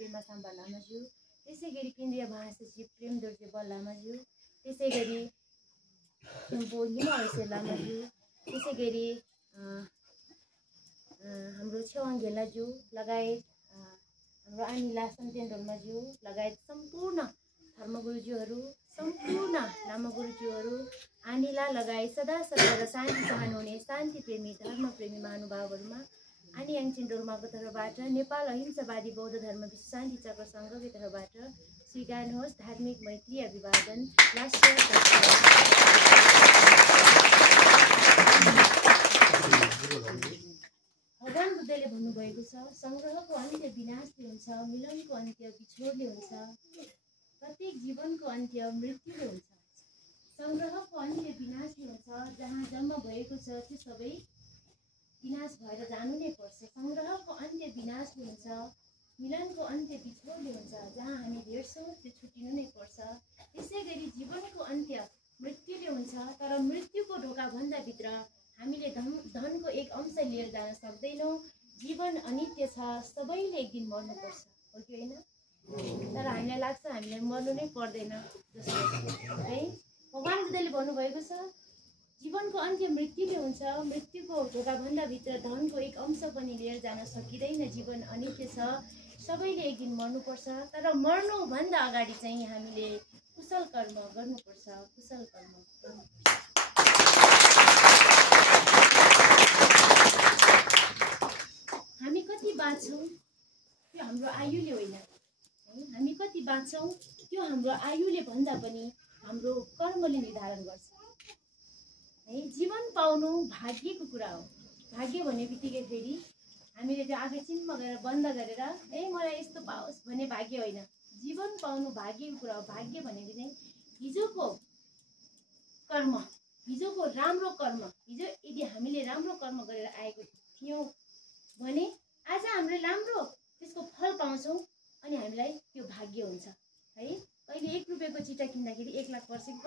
पेमा साम्बा लामाज्यू, त्यसै गरी केन्द्रीय महासचिव प्रेम दोर्जे बल लामाज्यू, त्यसै गरी थिम्पू लिमा ऐसे लामाज्यू, त्यसै गरी हाम्रो छेवाङ घेलाज्यू लगायत हाम्रो अनिला सन्तेन डोल्माज्यू लगायत सम्पूर्ण धर्मगुरुज्यूहरू, सम्पूर्ण लामागुरुज्यूहरू, अनिला लगायत सदा सर्वदा शान्ति चाहनुहुने शान्तिप्रेमी धर्मप्रेमी महानुभावहरूमा अनि याङचिन डोल्माको तर्फबाट नेपाल अहिंसावादी बौद्ध धर्म विश्व शान्ति चक्र सङ्घको तर्फबाट स्वीकार्नुहोस् धार्मिक मैत्री अभिवादन। भगवान बुद्धले भन्नुभएको छ, सङ्ग्रहको अन्त्य विनाशले हुन्छ, मिलनको अन्त्य बिछोडले हुन्छ, प्रत्येक जीवनको अन्त्य मृत्युले हुन्छ। सङ्ग्रहको अन्त्य विनाशले हुन्छ, जहाँ जन्म भएको छ त्यो सबै विनाश भएर जानु नै पर्छ। सङ्ग्रहको अन्त्य विनाशले हुन्छ, मिलनको अन्त्य बिछोडले हुन्छ, जहाँ हामी भेट्छौँ त्यो छुट्टिनु नै पर्छ। त्यसै गरी जीवनको अन्त्य मृत्युले हुन्छ, तर मृत्युको ढोकाभन्दा भित्र हामीले धनको एक अंश लिएर जान सक्दैनौँ। जीवन अनित्य छ, सबैले एक दिन मर्नुपर्छ, हो कि होइन? तर हामीलाई लाग्छ हामीलाई मर्नु नै पर्दैन जस्तो है। भगवान बुद्धले भन्नुभएको छ, जीवनको अन्त्य मृत्युले हुन्छ, मृत्युको ढोकाभन्दा भित्र धनको एक अंश पनि लिएर जान सकिँदैन। जीवन अनित्य छ, सबैले एक दिन मर्नुपर्छ, तर मर्नुभन्दा अगाडि चाहिँ हामीले कुशल कर्म गर्नुपर्छ, कुशल कर्म गर्नुपर्छ। हामी कति बाँच्छौँ त्यो हाम्रो आयुले होइन है। हामी कति बाँच्छौँ त्यो हाम्रो आयुले भन्दा पनि हाम्रो कर्मले निर्धारण गर्छ है। जीवन पाउनु भाग्यको कुरा हो। भाग्य भन्ने बित्तिकै फेरि हामीले त्यो आँखा चिम्म गरेर बन्द गरेर मलाई यस्तो पाओस् भन्ने भाग्य होइन। जीवन पाउनु भाग्यको कुरा हो। भाग्य भनेको चाहिँ हिजोको कर्म, हिजोको राम्रो कर्म, हिजो यदि हामीले राम्रो कर्म गरेर आएको थियौँ भने आज हामीले राम्रो त्यसको फल पाउँछौँ अनि हामीलाई त्यो भाग्य हुन्छ है। कहिले 1 रुपियाँको चिटा किन्दाखेरि 1 लाख पर्सेन्ट